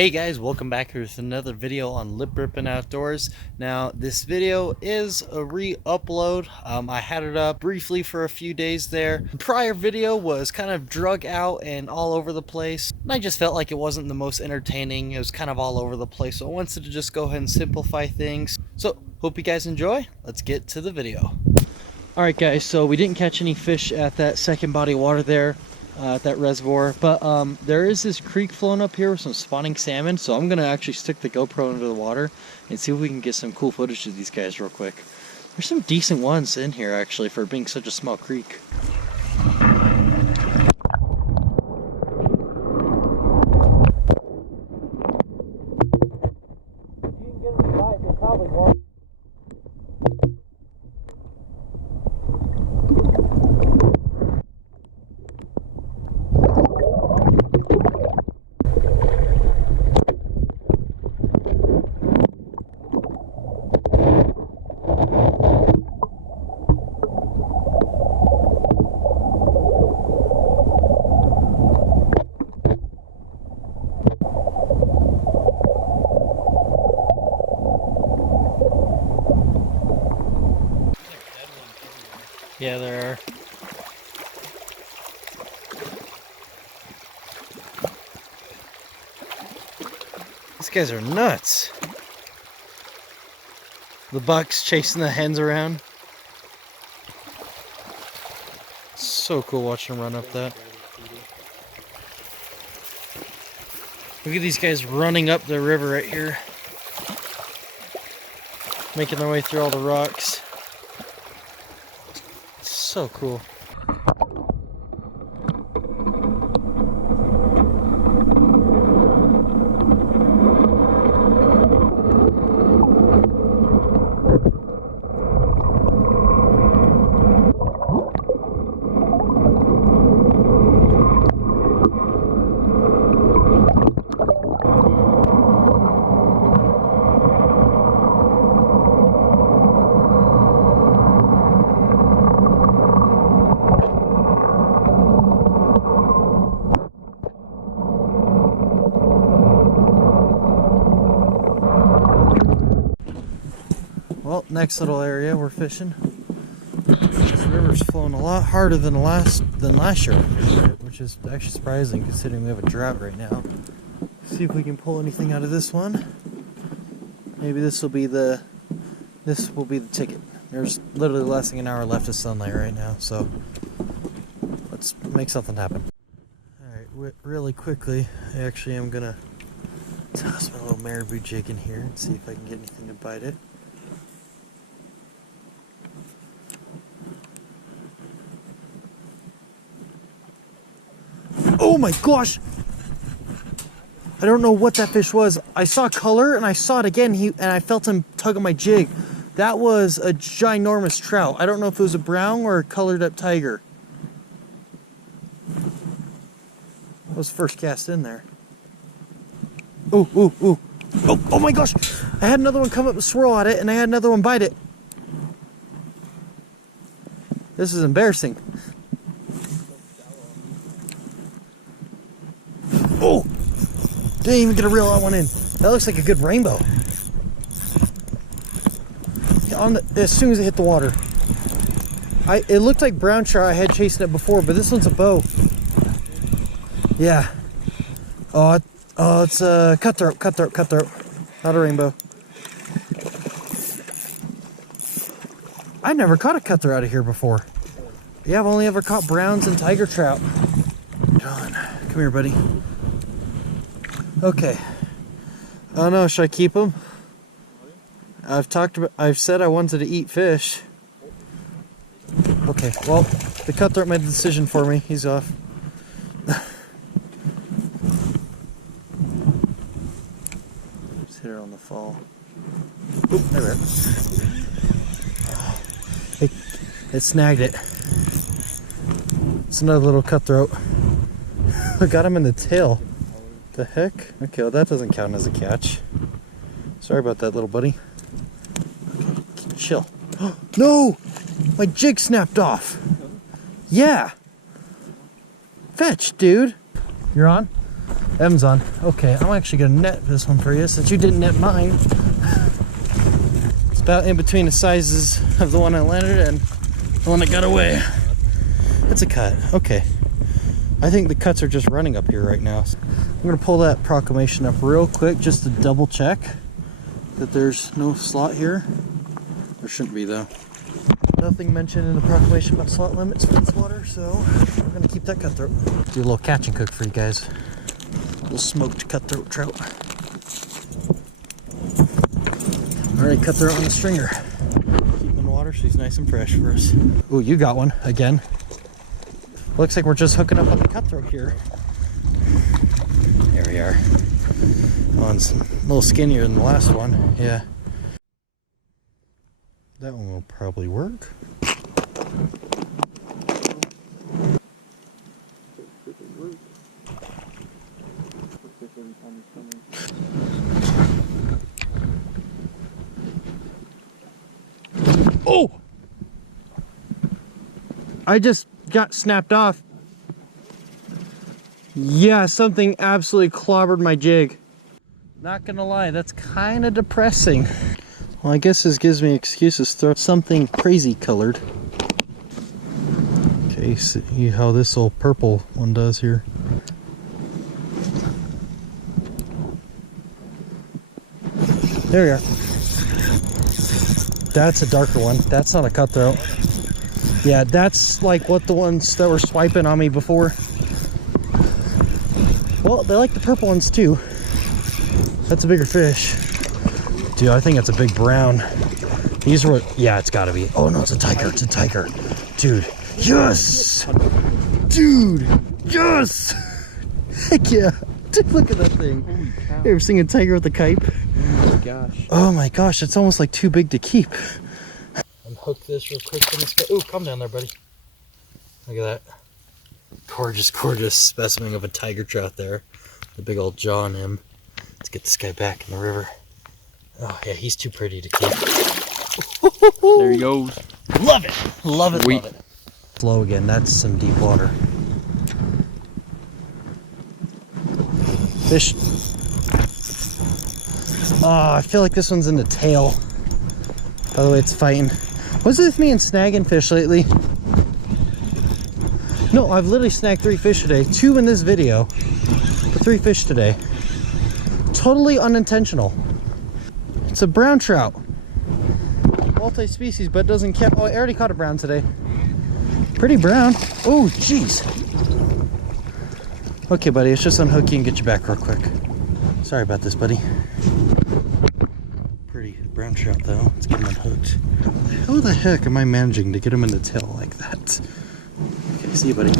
Hey guys, welcome back with another video on Lip Rippin' Outdoors. Now, this video is a re-upload. I had it up briefly for a few days there. The prior video was kind of drug out and all over the place. And I just felt like it wasn't the most entertaining. It was kind of all over the place. So I wanted to just go ahead and simplify things. So, hope you guys enjoy. Let's get to the video. Alright guys, so we didn't catch any fish at that second body of water there. At that reservoir, but there is this creek flowing up here with some spawning salmon, so I'm gonna actually stick the GoPro into the water and see if we can get some cool footage of these guys real quick. There's some decent ones in here actually for being such a small creek. If you can get them to bite, they probably won't. Yeah, there are. These guys are nuts. The bucks chasing the hens around. So cool watching them run up that. Look at these guys running up the river right here. Making their way through all the rocks. So cool. Well, next little area we're fishing. This river's flowing a lot harder than last year, which is actually surprising considering we have a drought right now. See if we can pull anything out of this one. Maybe this will be the ticket. There's literally less than an hour left of sunlight right now, so let's make something happen. Alright, really quickly, I actually am gonna toss my little marabou jig in here and see if I can get anything to bite it. Oh my gosh! I don't know what that fish was. I saw color and I saw it again and I felt him tug on my jig. That was a ginormous trout. I don't know if it was a brown or a colored up tiger. That was first cast in there. Ooh, ooh, ooh. Oh my gosh! I had another one come up and swirl at it and I had another one bite it. This is embarrassing. Oh! Didn't even get a reel on one in. That looks like a good rainbow. As soon as it hit the water. It looked like brown trout. I had chasing it before, but this one's a bow. Yeah. Oh, it's a cutthroat. Not a rainbow. I never caught a cutthroat out of here before. Yeah, I've only ever caught browns and tiger trout. John, come here, buddy. Okay. I don't know, should I keep them? I've said I wanted to eat fish. Okay, well, the cutthroat made the decision for me. He's off. Just hit it on the fall. Oop, there we go. It snagged it. It's another little cutthroat. I got him in the tail. The heck? Okay, well that doesn't count as a catch. Sorry about that, little buddy. Okay, chill. No! My jig snapped off. Yeah. Fetch, dude. You're on? M's on. Okay, I'm actually gonna net this one for you since you didn't net mine. It's about in between the sizes of the one I landed and the one that got away. It's a cut. Okay. I think the cuts are just running up here right now. I'm gonna pull that proclamation up real quick just to double check that there's no slot here. There shouldn't be though. Nothing mentioned in the proclamation about slot limits for this water, so we're gonna keep that cutthroat. Do a little catch and cook for you guys. A little smoked cutthroat trout. Alright, cutthroat on the stringer. Keep him in the water so he's nice and fresh for us. Ooh, you got one again. Looks like we're just hooking up on the cutthroat here. There we are. One's a little skinnier than the last one. Yeah. That one will probably work. Oh! I just got snapped off. Yeah, something absolutely clobbered my jig. Not gonna lie, that's kind of depressing. Well, I guess this gives me excuses to throw something crazy colored. Okay, see how this old purple one does here. There we are. That's a darker one. That's not a cutthroat. Yeah, that's like what the ones that were swiping on me before. Well, they like the purple ones too. That's a bigger fish. Dude, I think it's a big brown. These were, yeah, it's gotta be. Oh no, it's a tiger, it's a tiger. Dude, yes! Dude, yes! Heck yeah. Dude, look at that thing. Holy cow. You ever seen a tiger with a kite? Oh my gosh. Oh my gosh, it's almost like too big to keep. Unhook this real quick from this guy. Ooh, calm down there, buddy. Look at that. Gorgeous, gorgeous specimen of a tiger trout there. The big old jaw on him. Let's get this guy back in the river. Oh yeah, he's too pretty to keep. There he goes. Love it! Love it, Sweet. love it. Slow again, that's some deep water. Fish. Oh, I feel like this one's in the tail. By the way, it's fighting. What's with me and snagging fish lately? No, I've literally snagged 3 fish today. 2 in this video, but 3 fish today. Totally unintentional. It's a brown trout. Multi-species, but doesn't count. Oh, I already caught a brown today. Pretty brown. Oh, jeez. Okay, buddy, it's just unhook you and get you back real quick. Sorry about this, buddy. Pretty brown trout, though. Let's get him unhooked. How the heck am I managing to get him in the tail like that? Okay, see you, buddy.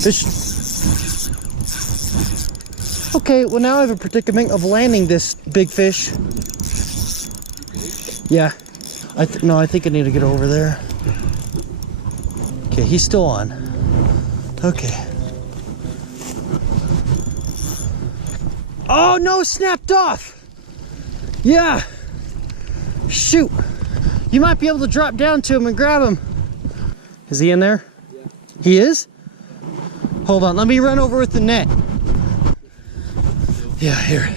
Fish. Okay, well now I have a predicament of landing this big fish. Yeah. No, I think I need to get over there. Okay, he's still on. Okay. Oh no, snapped off! Yeah! Shoot! You might be able to drop down to him and grab him. Is he in there? Yeah. He is? Hold on, let me run over with the net. Yeah, here.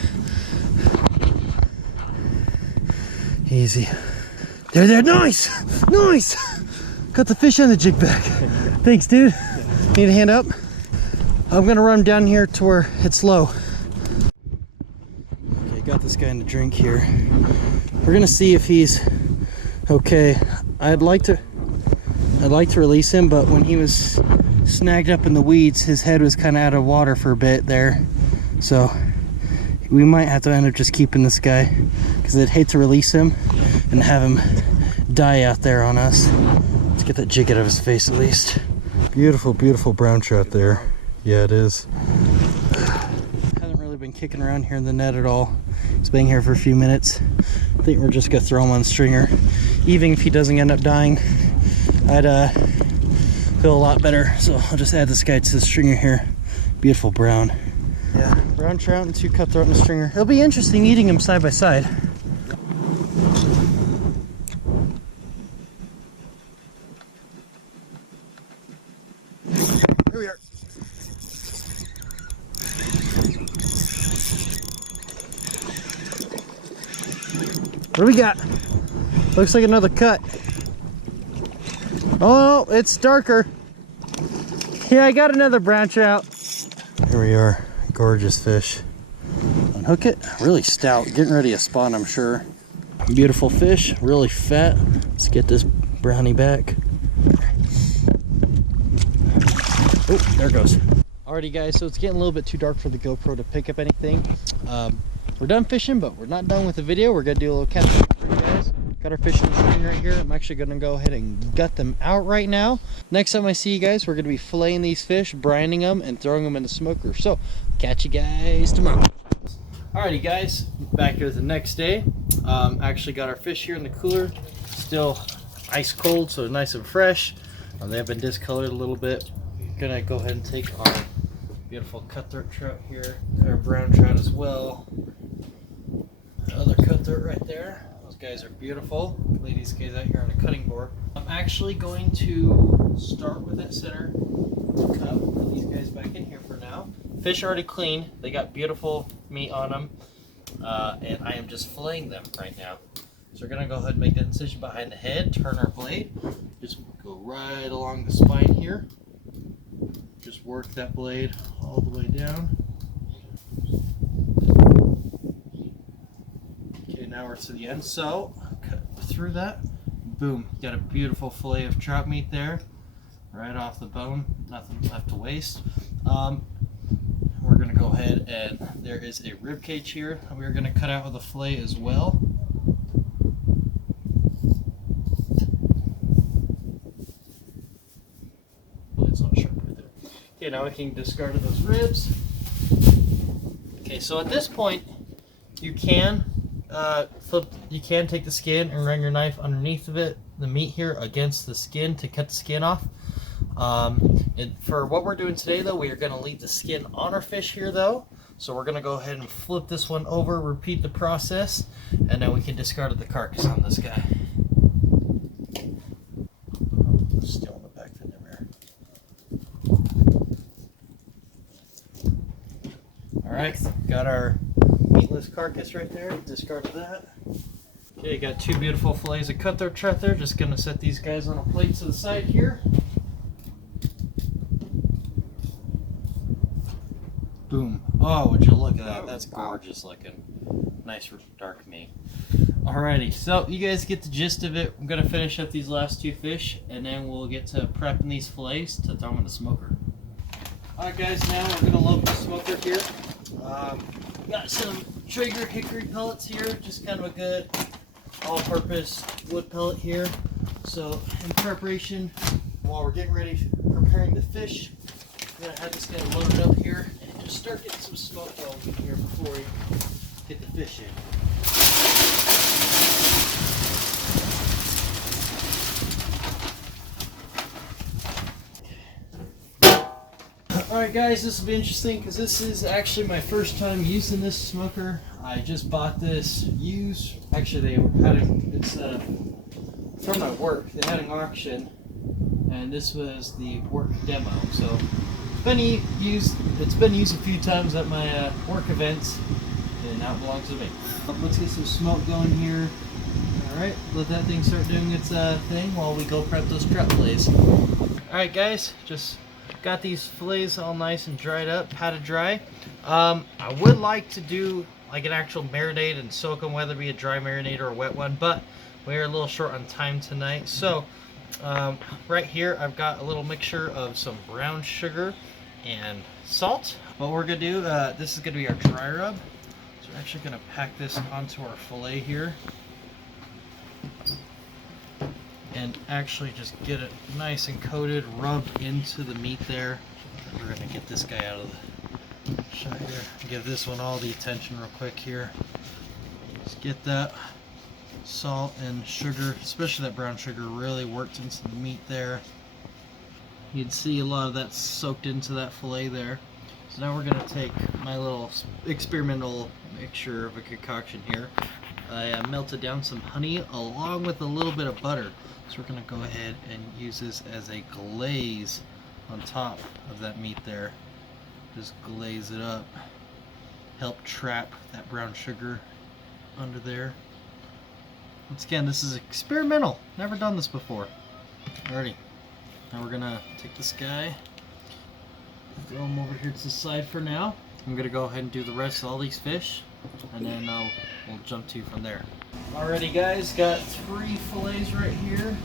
Easy. There, nice! Nice! Got the fish and the jig back. Thanks, dude. Need a hand up? I'm gonna run down here to where it's low. Okay, got this guy in the drink here. We're gonna see if he's okay. I'd like to release him, but when he was snagged up in the weeds, his head was kind of out of water for a bit there. So we might have to end up just keeping this guy because I'd hate to release him and have him die out there on us. Let's get that jig out of his face at least. Beautiful, beautiful brown trout there. Yeah, it is. Hasn't really been kicking around here in the net at all. He's been here for a few minutes. I think we're just gonna throw him on the stringer. Even if he doesn't end up dying, I'd feel a lot better. So I'll just add this guy to the stringer here. Beautiful brown. Yeah, brown trout and 2 cutthroat and a stringer. It'll be interesting eating them side by side. we are. What do we got? Looks like another cut. Oh, it's darker. Yeah, I got another brown trout. Here we are, gorgeous fish. Unhook it, really stout, getting ready to spawn, I'm sure. Beautiful fish, really fat. Let's get this brownie back. Oh, there it goes. Alrighty guys, so it's getting a little bit too dark for the GoPro to pick up anything. We're done fishing, but we're not done with the video. We're gonna do a little catch up for you guys. Got our fish in the screen right here. I'm actually gonna go ahead and gut them out right now. Next time I see you guys, we're gonna be filleting these fish, brining them, and throwing them in the smoker. So, catch you guys tomorrow. Alrighty guys, back here the next day. Actually got our fish here in the cooler. Still ice cold, so nice and fresh. They have been discolored a little bit. Gonna go ahead and take our beautiful cutthroat trout here. Our brown trout as well. Another cutthroat right there. Those guys are beautiful. Lay these guys out here on a cutting board. I'm actually going to start with that center cup. Put these guys back in here for now. Fish are already clean. They got beautiful meat on them. And I am just filleting them right now. So we're gonna go ahead and make that incision behind the head, turn our blade, just go right along the spine here. Just work that blade all the way down. Okay, now we're to the end. So, cut through that. Boom, got a beautiful fillet of trout meat there. Right off the bone, nothing left to waste. We're gonna go ahead and there is a rib cage here that we're gonna cut out with a fillet as well. Blade's not sharp right there. Okay, now we can discard those ribs. Okay, so at this point, you can take the skin and run your knife underneath of it, the meat here against the skin to cut the skin off. For what we're doing today though, we are going to leave the skin on our fish here though. So we're going to go ahead and flip this one over, repeat the process, and then we can discard the carcass on this guy. Still in the back fender there. Alright, got our meatless carcass right there, discard that. Okay, got two beautiful fillets of cutthroat trout there. Just going to set these guys on a plate to the side here. Boom. Oh, would you look at that? That's gorgeous looking. Nice dark meat. Alrighty, so you guys get the gist of it. I'm going to finish up these last two fish, and then we'll get to prepping these fillets to throw them in the smoker. Alright guys, now we're going to load the smoker here. Got some Traeger hickory pellets here, just kind of a good all-purpose wood pellet here. So in preparation, while we're getting ready, preparing the fish, I'm going to have this guy loaded up here and just start getting some smoke going in here before we get the fish in. Alright guys, this will be interesting because this is actually my first time using this smoker. I just bought this used. Actually, they had it's from my work. They had an auction, and this was the work demo. So it's been used a few times at my work events, and now it belongs to me. Let's get some smoke going here. Alright, let that thing start doing its thing while we go prep those trout fillets. Alright guys, just got these fillets all nice and dried up, patted dry. I would like to do like an actual marinade and soak them, whether it be a dry marinade or a wet one, but we're a little short on time tonight. So right here I've got a little mixture of some brown sugar and salt. What we're gonna do, this is gonna be our dry rub. So we're actually gonna pack this onto our fillet here and actually just get it nice and coated, rubbed into the meat there. And we're gonna get this guy out of the shot here. Give this one all the attention real quick here. Just get that salt and sugar, especially that brown sugar, really worked into the meat there. You'd see a lot of that soaked into that fillet there. So now we're gonna take my little experimental mixture of a concoction here. I melted down some honey along with a little bit of butter. So we're going to go ahead and use this as a glaze on top of that meat there. Just glaze it up. Help trap that brown sugar under there. Once again, this is experimental. Never done this before. Alrighty. Now we're gonna take this guy, throw him over here to the side for now. I'm gonna go ahead and do the rest of all these fish, and then we'll jump to from there. Alrighty guys, got 3 fillets right here,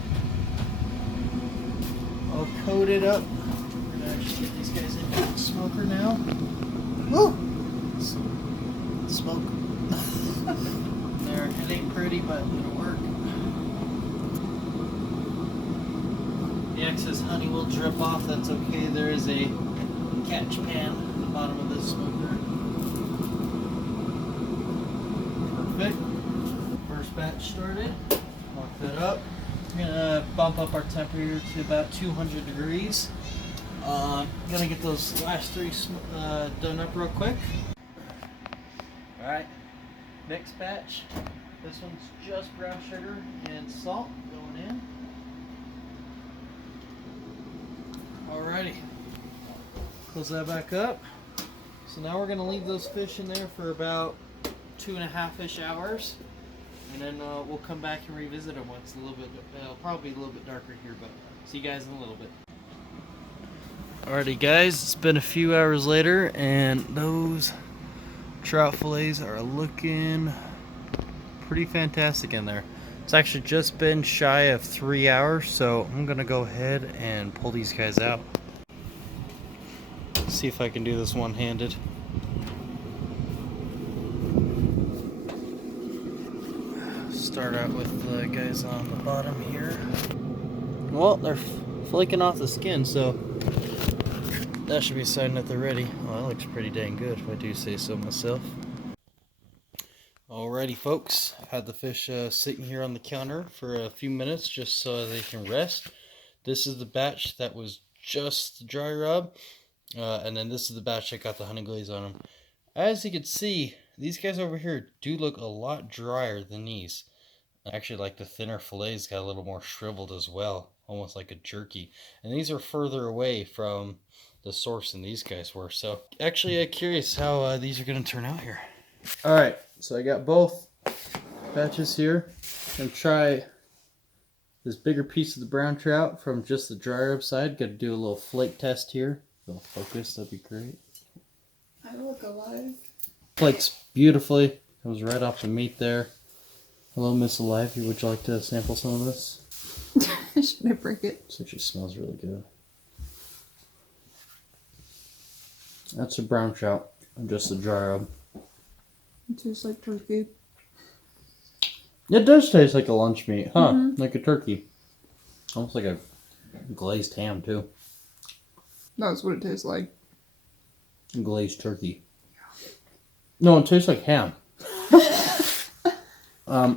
all coated up. We're gonna actually get these guys into the smoker now. Woo! Smoke. There, it ain't pretty, but it'll work. The excess honey will drip off, that's okay. There is a catch pan at the bottom of this smoker. Perfect. First batch started. Lock that up. I'm gonna bump up our temperature to about 200 degrees. Gonna get those last 3 done up real quick. Alright, next batch. This one's just brown sugar and salt going in. Alrighty, close that back up. So now we're going to leave those fish in there for about 2.5-ish hours, and then we'll come back and revisit them once a little bit. It'll probably be a little bit darker here, but see you guys in a little bit. Alrighty guys, it's been a few hours later, and those trout fillets are looking pretty fantastic in there. It's actually just been shy of 3 hours, so I'm gonna go ahead and pull these guys out. See if I can do this one-handed. Start out with the guys on the bottom here. Well, they're flaking off the skin, so that should be a sign that they're ready. Well, that looks pretty dang good, if I do say so myself. Alrighty folks, I've had the fish sitting here on the counter for a few minutes just so they can rest. This is the batch that was just the dry rub, and then this is the batch that got the honey glaze on them. As you can see, these guys over here do look a lot drier than these. Actually, like the thinner fillets got a little more shriveled as well, almost like a jerky. And these are further away from the source than these guys were. So actually curious how these are going to turn out here. Alright, so I got both batches here. I'm going to try this bigger piece of the brown trout from just the dry rub side. Got to do a little flake test here. A little focus, that'd be great. I look alive. Flakes beautifully. Comes right off the meat there. Hello, Miss Alive. Would you like to sample some of this? Should I break it? This actually smells really good. That's a brown trout. And just a dry rub. It tastes like turkey. It does taste like a lunch meat, huh? Mm-hmm. Like a turkey. Almost like a glazed ham, too. That's what it tastes like. Glazed turkey. No, it tastes like ham.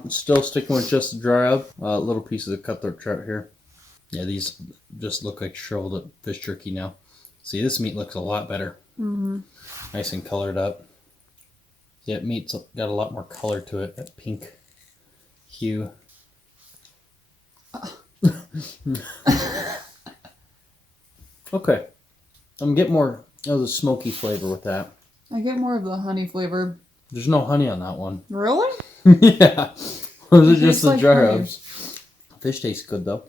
Still sticking with just the dry rub. Little pieces of cutthroat trout here. Yeah, these just look like shriveled up fish jerky now. See, this meat looks a lot better. Mm-hmm. Nice and colored up. Yeah, meat's got a lot more color to it. That pink hue. Okay. I'm getting more of the smoky flavor with that. I get more of the honey flavor. There's no honey on that one. Really? Yeah. Those are just the like dry honey. rubs. Fish tastes good though.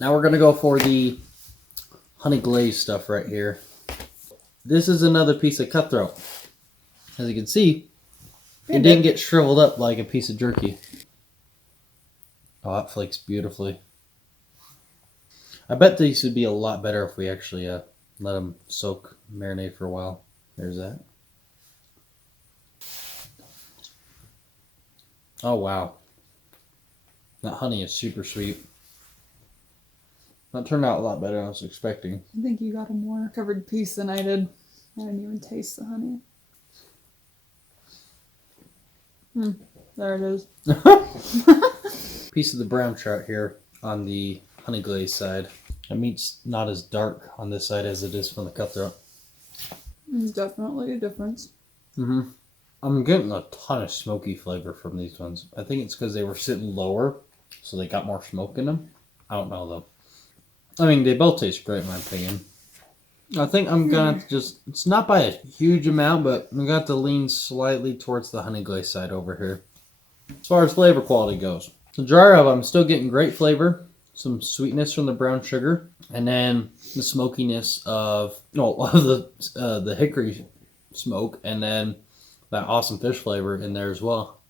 Now we're gonna go for the honey glaze stuff right here. This is another piece of cutthroat. As you can see, it didn't get shriveled up like a piece of jerky. Oh, it flakes beautifully. I bet these would be a lot better if we actually let them soak, marinate for a while. There's that. Oh, wow. That honey is super sweet. That turned out a lot better than I was expecting. I think you got a more covered piece than I did. I didn't even taste the honey. There it is. Piece of the brown trout here on the honey glaze side. That meat's not as dark on this side as it is from the cutthroat. There's definitely a difference. Mm-hmm. I'm getting a ton of smoky flavor from these ones. I think it's because they were sitting lower, so they got more smoke in them. I don't know though. I mean, they both taste great in my opinion. I think I'm gonna have to just, it's not by a huge amount, but I'm gonna have to lean slightly towards the honey glaze side over here. As far as flavor quality goes. The dry rub, I'm still getting great flavor, some sweetness from the brown sugar, and then the smokiness of, the hickory smoke, and then that awesome fish flavor in there as well.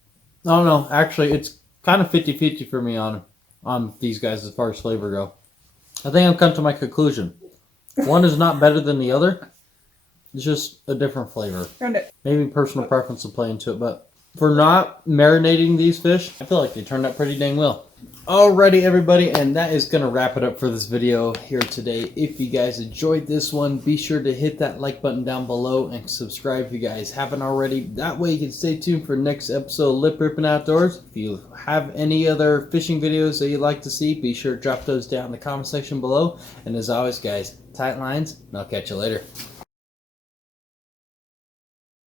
I don't know, actually, it's kind of 50-50 for me on these guys as far as flavor go. I think I've come to my conclusion. One is not better than the other. It's just a different flavor. Maybe personal preference will play into it, but for not marinating these fish, I feel like they turned out pretty dang well. Alrighty, everybody, and that is going to wrap it up for this video here today. If you guys enjoyed this one, be sure to hit that like button down below and subscribe if you guys haven't already. That way you can stay tuned for next episode of Lip Ripping Outdoors. If you have any other fishing videos that you'd like to see, be sure to drop those down in the comment section below. And as always, guys, tight lines, and I'll catch you later.